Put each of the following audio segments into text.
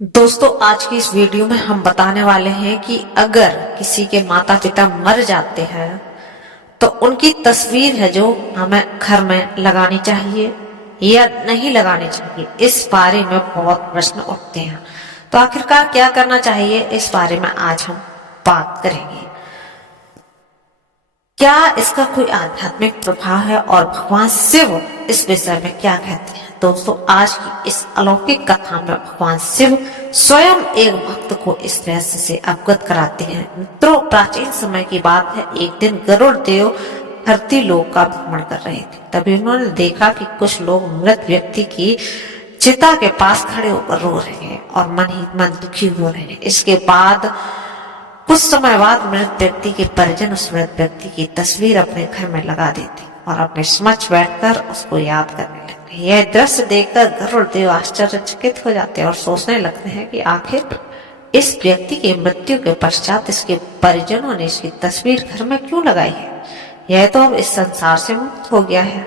दोस्तों, आज की इस वीडियो में हम बताने वाले हैं कि अगर किसी के माता पिता मर जाते हैं तो उनकी तस्वीर है जो हमें घर में लगानी चाहिए या नहीं लगानी चाहिए। इस बारे में बहुत प्रश्न उठते हैं, तो आखिरकार क्या करना चाहिए, इस बारे में आज हम बात करेंगे। क्या इसका कोई आध्यात्मिक प्रभाव है और भगवान शिव इस विषय में क्या कहते हैं। दोस्तों, आज की इस अलौकिक कथा में भगवान शिव स्वयं एक भक्त को इस रहस्य से अवगत कराते हैं। मित्रों, प्राचीन समय की बात है। एक दिन गरुड़ देव धरती लोक का भ्रमण कर रहे थे। तभी उन्होंने देखा कि कुछ लोग मृत व्यक्ति की चिता के पास खड़े होकर रो रहे हैं और मन ही मन दुखी हो रहे हैं। इसके बाद कुछ समय बाद मृत व्यक्ति के परिजन उस मृत व्यक्ति की तस्वीर अपने घर में लगा देते और अपने समक्ष बैठकर उसको याद करने लगते। यह दृश्य देखकर गरुड़ देव आश्चर्यचकित हो जाते हैं और सोचने लगते हैं कि आखिर इस व्यक्ति की मृत्यु के पश्चात इसके परिजनों ने इसकी तस्वीर घर में क्यों लगाई है। यह तो अब इस संसार से मुक्त हो गया है।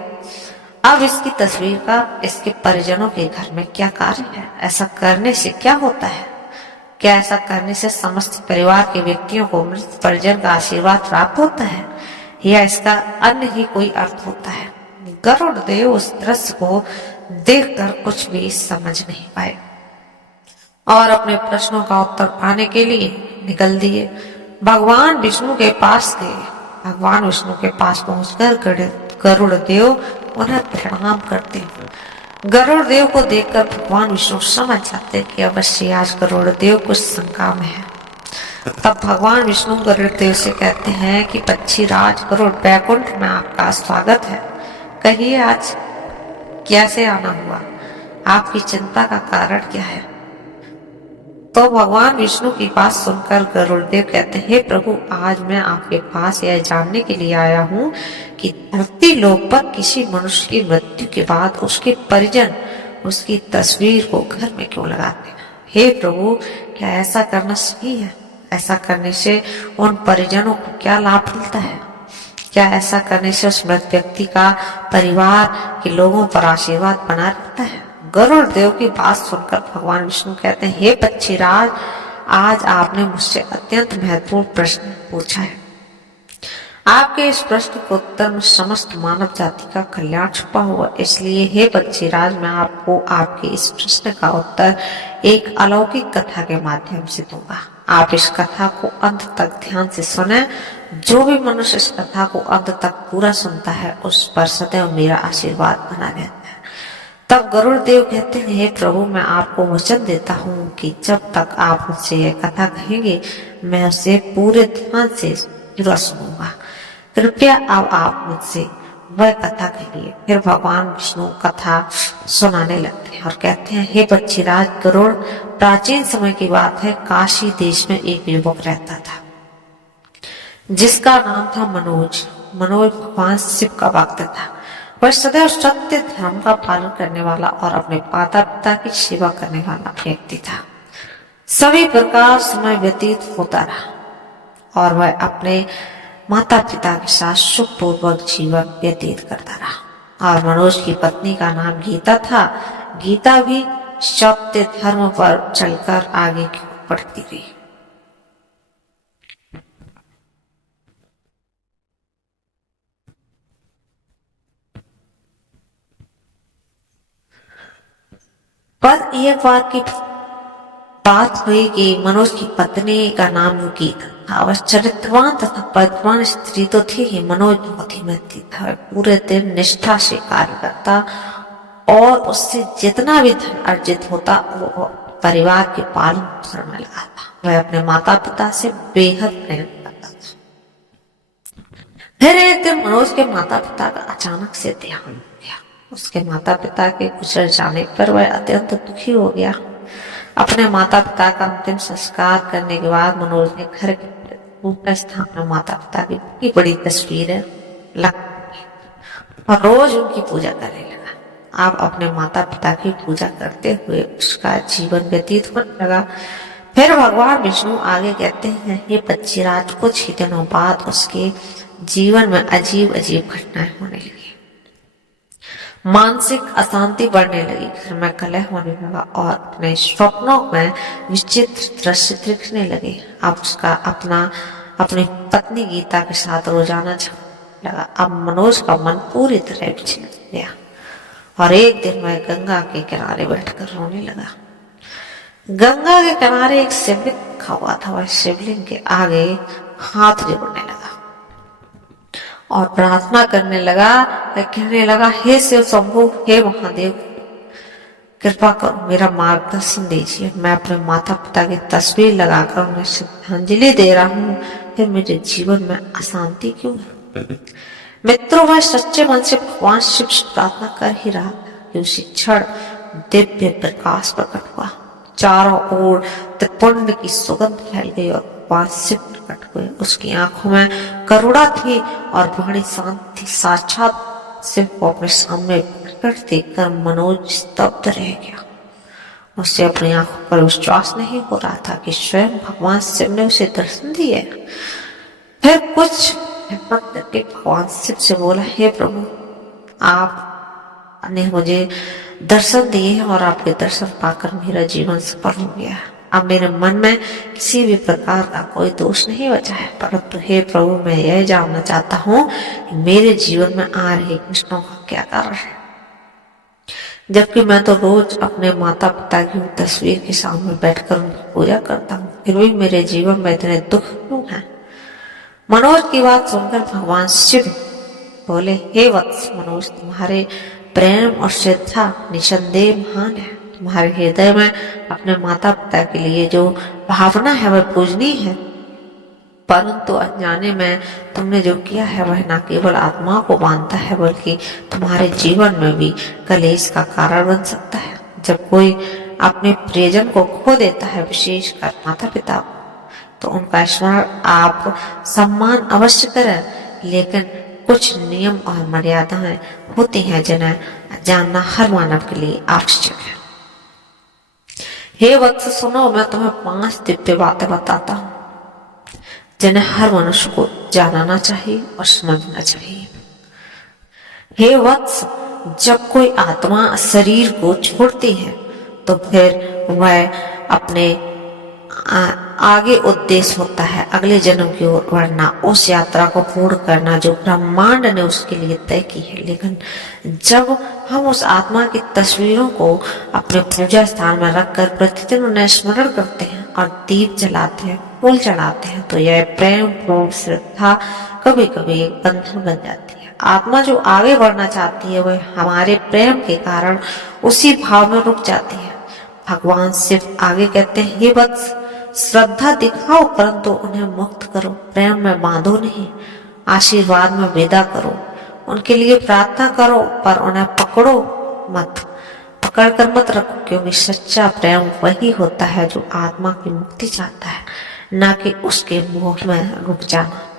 अब इसकी तस्वीर का इसके परिजनों के घर में क्या कार्य है। ऐसा करने से क्या होता है। क्या ऐसा करने से समस्त परिवार के व्यक्तियों को मृत परिजन का आशीर्वाद प्राप्त होता है या इसका अन्य ही कोई अर्थ होता है। गरुड़ देव उस दृश्य को देखकर कुछ भी समझ नहीं पाए और अपने प्रश्नों का उत्तर पाने के लिए निकल दिए। भगवान विष्णु के पास गए। भगवान विष्णु के पास पहुंचकर गरुड़ देव उन्हें प्रणाम करते हैं। गरुड़ देव को देखकर भगवान विष्णु समझ जाते कि अवश्य आज गरुड़ देव कुछ शंका में है। तब भगवान विष्णु गरुड़ देव से कहते हैं कि पक्षी राज गरुड़, बैकुंठ में आपका स्वागत है। कहिए आज कैसे आना हुआ, आपकी चिंता का कारण क्या है। तो भगवान विष्णु की बात सुनकर गरुड़ देव कहते हैं, हे प्रभु, आज मैं आपके पास यह जानने के लिए आया हूँ कि धरती लोक पर किसी मनुष्य की मृत्यु के बाद उसके परिजन उसकी तस्वीर को घर में क्यों लगाते हैं। हे प्रभु, क्या ऐसा करना सही है। ऐसा करने से उन परिजनों को क्या लाभ मिलता है। क्या ऐसा करने से उस मृत व्यक्ति का परिवार के लोगों पर आशीर्वाद बना रहता है। गरुड़ देव की बात सुनकर भगवान विष्णु कहते हैं, हे पक्षीराज, आज आपने मुझसे अत्यंत महत्वपूर्ण प्रश्न पूछा है। आपके इस प्रश्न के उत्तर में समस्त मानव जाति का कल्याण छुपा हुआ। इसलिए हे पक्षीराज, मैं आपको आपके इस प्रश्न का उत्तर एक अलौकिक कथा के माध्यम से दूंगा। आप इस कथा को अंत तक ध्यान से सुने। जो भी मनुष्य इस कथा को अंत तक पूरा सुनता है उस पर सदैव मेरा आशीर्वाद बना रहता है। तब गरुड़ देव कहते हैं, हे प्रभु, मैं आपको वचन देता हूँ कि जब तक आप मुझसे यह कथा कहेंगे मैं उसे पूरे ध्यान से पूरा सुनूंगा। कृपया अब आप मुझसे वह कथा कहिए। फिर भगवान विष्णु कथा सुनाने लगते हैं और कहते हैं, हे पक्षीराज गरुड़, प्राचीन समय की बात है। काशी देश में एक युवक रहता था जिसका नाम था मनोज। मनोज भगवान शिव का भक्त था। वह सदैव सत्य धर्म का पालन करने वाला और अपने माता पिता की सेवा करने वाला व्यक्ति था। सभी प्रकार समय व्यतीत होता रहा और वह अपने माता पिता के साथ सुखपूर्वक जीवन व्यतीत करता रहा। और मनोज की पत्नी का नाम गीता था। गीता भी सत्य धर्म पर चलकर आगे की ओर बढ़ती रही। पर एक बार की बात हुई कि मनोज की पत्नी का नाम गीता था। वह चरित्रवान तथा पदवान स्त्री तो थी ही, मनोज बहुत ही मेहनती था। पूरे दिन निष्ठा से कार्य करता और उससे जितना भी धन अर्जित होता वो परिवार के पालन पोषण में लगाता। वह अपने माता पिता से बेहद प्रेम करता था। फिर एक दिन मनोज के माता पिता का अचानक से देहांत हो गया। उसके माता पिता के गुजर जाने पर वह अत्यंत दुखी हो गया। अपने माता पिता का अंतिम संस्कार करने के बाद मनोज ने घर के ऊपर स्थान में माता पिता की बड़ी तस्वीरें लगाई और रोज उनकी पूजा करने लगा। अब अपने माता पिता की पूजा करते हुए उसका जीवन व्यतीत होने लगा। फिर भगवान विष्णु आगे कहते हैं, हे पक्षीराज, कुछ ही दिनों बाद उसके जीवन में अजीब अजीब घटनाएं होने लगी। मानसिक अशांति बढ़ने लगी, घर में कलह होने लगा और अपने स्वप्नों में विचित्र दृश्य दिखने लगे। अब उसका अपनी पत्नी गीता के साथ रोजाना झगड़ने लगा। अब मनोज का मन पूरी तरह बिछड़ गया और एक दिन वह गंगा के किनारे बैठकर रोने लगा। गंगा के किनारे एक शिवलिंग रखा हुआ था। वह शिवलिंग के आगे हाथ जोड़ने लगा और प्रार्थना करने लगा। वह कहने लगा, हे शिव शंभु, हे महादेव, कृपा करो, मेरा मार्गदर्शन दीजिए। मैं अपने माता पिता की तस्वीर लगाकर उन्हें श्रद्धांजलि दे रहा हूँ, फिर मेरे जीवन में अशांति क्यों है? मित्रों, वह सच्चे मन से भगवान शिव से प्रार्थना कर ही रहा कि उसी क्षण दिव्य प्रकाश प्रकट हुआ। चारों ओर त्रिपुंड की सुगंध फैल गई और भगवान शिव प्रकट हुए। उसकी आंखों में करुणा थी और वाणी शांत थी। साक्षात शिव को अपने सामने प्रकट देखकर मनोज स्तब्ध रह गया। उसे अपनी आंखों पर विश्वास नहीं हो रहा था कि स्वयं भगवान शिव ने उसे दर्शन दिए। फिर कुछ हिम्मत करके भगवान शिव से बोला, हे प्रभु, आपने मुझे दर्शन दिए और आपके दर्शन पाकर मेरा जीवन सफल हो गया। अब मेरे मन में किसी भी प्रकार का कोई दोष नहीं बचा है, परंतु हे प्रभु, मैं यह जानना चाहता हूँ कि मेरे जीवन में आ रहे कष्टों का क्या कारण है, जबकि मैं तो रोज अपने माता पिता की तस्वीर के सामने बैठकर उनकी पूजा करता हूँ, फिर भी मेरे जीवन में इतने दुख क्यों हैं? मनोज की बात सुनकर भगवान शिव बोले, हे वत्स मनोज, तुम्हारे प्रेम और श्रद्धा निसंदेह महान है। तुम्हारे हृदय में अपने माता पिता के लिए जो भावना है वह पूजनीय है, परंतु अनजाने में तुमने जो किया है वह न केवल आत्मा को बांधता है बल्कि तुम्हारे जीवन में भी कलेश का कारण बन सकता है। जब कोई अपने प्रियजन को खो देता है, विशेषकर माता पिता को, तो उनका स्मरण आप सम्मान अवश्य करें, लेकिन कुछ नियम और मर्यादाएं होती हैं जिन्हें जानना हर मानव के लिए आवश्यक है। हे वत्स सुनो, मैं तुम्हें 5 दिव्य बातें बताता हूँ जिन्हें हर मनुष्य को जानना चाहिए और समझना चाहिए। हे वत्स, जब कोई आत्मा शरीर को छोड़ती है तो फिर वह अपने आगे उद्देश्य होता है अगले जन्म की ओर बढ़ना, उस यात्रा को पूर्ण करना जो ब्रह्मांड ने उसके लिए तय की है। लेकिन जब हम उस आत्मा की तस्वीरों को अपने पूजा स्थान में रखकर प्रतिदिन उन्हें स्मरण करते हैं और दीप जलाते हैं, फूल चढ़ाते हैं, तो यह प्रेम, क्रोध, श्रद्धा कभी कभी एक बंधन बन जाती है। आत्मा जो आगे बढ़ना चाहती है वह हमारे प्रेम के कारण उसी भाव में रुक जाती है। भगवान शिव आगे कहते हैं, हे वत्स, श्रद्धा दिखाओ परंतु उन्हें मुक्त करो, प्रेम में बांधो नहीं, आशीर्वाद में विदा करो, उनके लिए प्रार्थना करो पर उन्हें पकड़ो मत, पकड़कर मत रखो, क्योंकि सच्चा प्रेम वही होता है जो आत्मा की मुक्ति चाहता है, न कि उसके मोह में रुक जाना।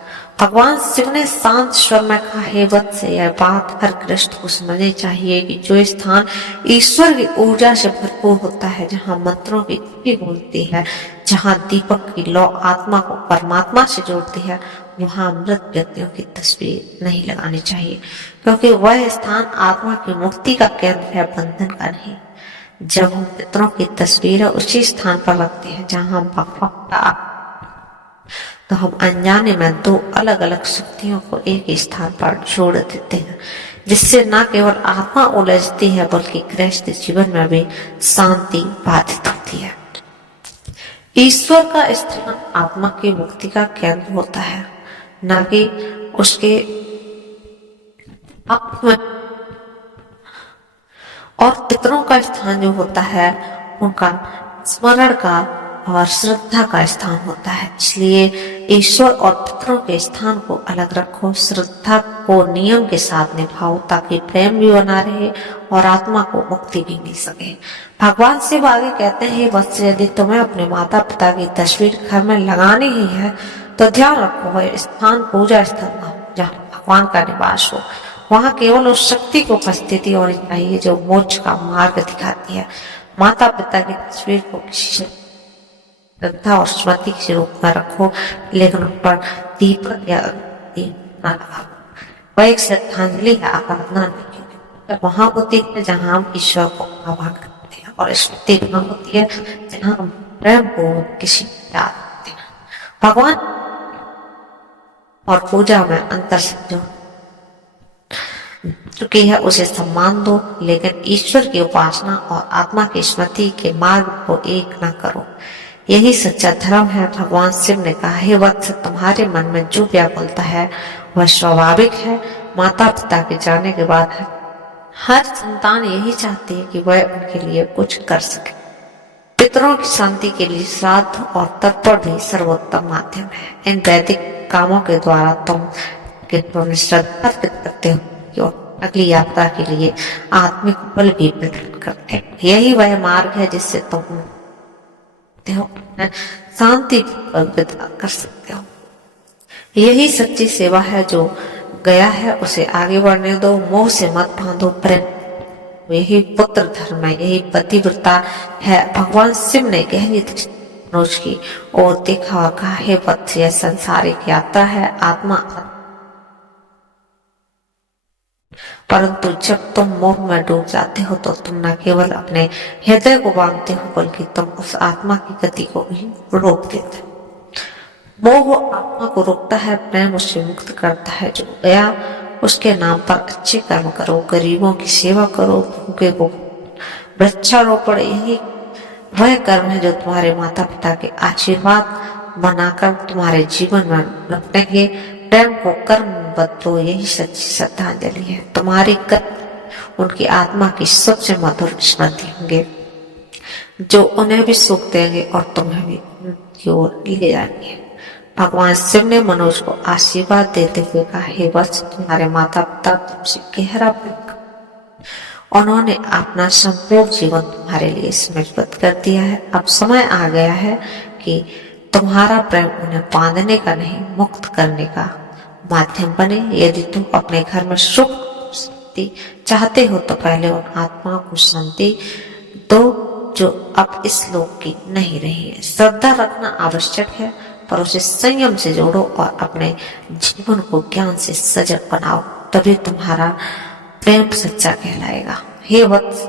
भगवान शिव ने शांत स्वर में कहा, हे वत्स, यह बात हर गृहस्थ को समझनी चाहिए कि जो स्थान ईश्वर की ऊर्जा से भरपूर होता है, जहाँ मंत्रों की खुशी गूंजती है, जहाँ दीपक की लौ आत्मा को परमात्मा से जोड़ती है, वहाँ मृत व्यक्तियों की तस्वीर नहीं लगानी चाहिए, क्योंकि वह स्थान आत्मा की मुक्ति का केंद्र है, बंधन का नहीं। जब हम पितरों की तस्वीरें उसी स्थान पर रखते हैं जहाँ हम भगवान, तो हम अनजाने में 2 अलग अलग शक्तियों को एक ही स्थान पर जोड़ देते हैं, जिससे न केवल आत्मा उलझती है बल्कि गृहस्थ जीवन में भी शांति बाधित होती है। ईश्वर का स्थान आत्मा की मुक्ति का केंद्र होता है, न कि उसके आत्मा, और पितरों का स्थान जो होता है उनका स्मरण का और श्रद्धा का स्थान होता है। इसलिए ईश्वर और पितरों के स्थान को अलग रखो, श्रद्धा को नियम के साथ निभाओ ताकि प्रेम भी बना रहे और आत्मा को मुक्ति भी मिल सके। भगवान शिव आगे कहते हैं, वत्स, यदि तुम्हें अपने माता पिता की तस्वीर घर में लगानी ही है तो ध्यान रखो वह स्थान पूजा स्थल न हो जहाँ भगवान का निवास हो। वहाँ केवल उस शक्ति को उपस्थिति होनी चाहिए जो मोक्ष का मार्ग दिखाती है। माता पिता की तस्वीर को किसी श्रद्धा और स्मृति के रूप में रखो, लेकिन उन पर दीपक या न लगाओ। वह एक श्रद्धांजलि है, आराधना नहीं। वहां होती है जहां हम ईश्वर को आह्वान करते हैं, और स्मृति वहां होती है जहां हम प्रेम को किसी याद करते हैं। भगवान और पूजा में अंतर समझो, चुकी है उसे सम्मान दो, लेकिन ईश्वर की उपासना और आत्मा की स्मृति के मार्ग को एक न करो। यही सच्चा धर्म है। भगवान शिव ने कहा, हे वत्स, तुम्हारे मन में जो व्याकुलता है वह स्वाभाविक है। माता पिता के जाने के बाद हर संतान यही चाहती है कि वह उनके लिए कुछ कर सके। पितरों की शांति के लिए श्राद्ध और तर्पण भी सर्वोत्तम माध्यम है। इन वैदिक कामों के द्वारा तुम श्रद्धा करते हो और अगली यात्रा के लिए आत्मिक बल भी प्रदान करते हो। यही वह मार्ग है जिससे तुम शांति कर सकते हो। यही सच्ची सेवा है। जो गया है उसे आगे बढ़ने दो, मोह से मत बांधो, प्रेम। यही पुत्र धर्म है, यही पतिव्रता है। भगवान शिव ने गहरी दृष्टि मनुष्य की ओर देखा और कहा, हे वत्स, यह संसारिक यात्रा है। आत्मा, परंतु जब तुम मोह में डूब जाते हो तो तुम न केवल अपने हृदय को बांधते हो बल्कि तुम उस आत्मा की गति को भी रोक देते हो। मोह आत्मा को रोकता है, प्रेम उससे मुक्त करता है। जो गया उसके नाम पर अच्छे कर्म करो, गरीबों की सेवा करो, भूखे को वृक्षारोपण। यही वह कर्म है जो तुम्हारे माता पिता के आशीर्वाद बनाकर तुम्हारे जीवन में रखेंगे। प्रेम को कर्म बदलो, यही सच्ची श्रद्धांजलि है। तुम्हारी कर्म उनकी आत्मा की सबसे मधुर स्मृति होंगे, जो उन्हें भी सुख देंगे और तुम्हें भी उनकी ओर ले जाएंगे। भगवान शिव ने मनुष्य को आशीर्वाद देते हुए कहा, हे वत्स, तुम्हारे माता पिता तुमसे गहरा प्रेम करते, उन्होंने अपना संपूर्ण जीवन तुम्हारे लिए समर्पित कर दिया है। अब समय आ गया है कि तुम्हारा प्रेम उन्हें बांधने का नहीं, मुक्त करने का माध्यम बने। यदि तुम अपने घर में सुख शांति चाहते हो तो पहले उन आत्माओं को शांति दो जो अब इस लोक की नहीं रही है। श्रद्धा रखना आवश्यक है, पर उसे संयम से जोड़ो और अपने जीवन को ज्ञान से सजग बनाओ, तभी तुम्हारा प्रेम सच्चा कहलाएगा। हे वत्स,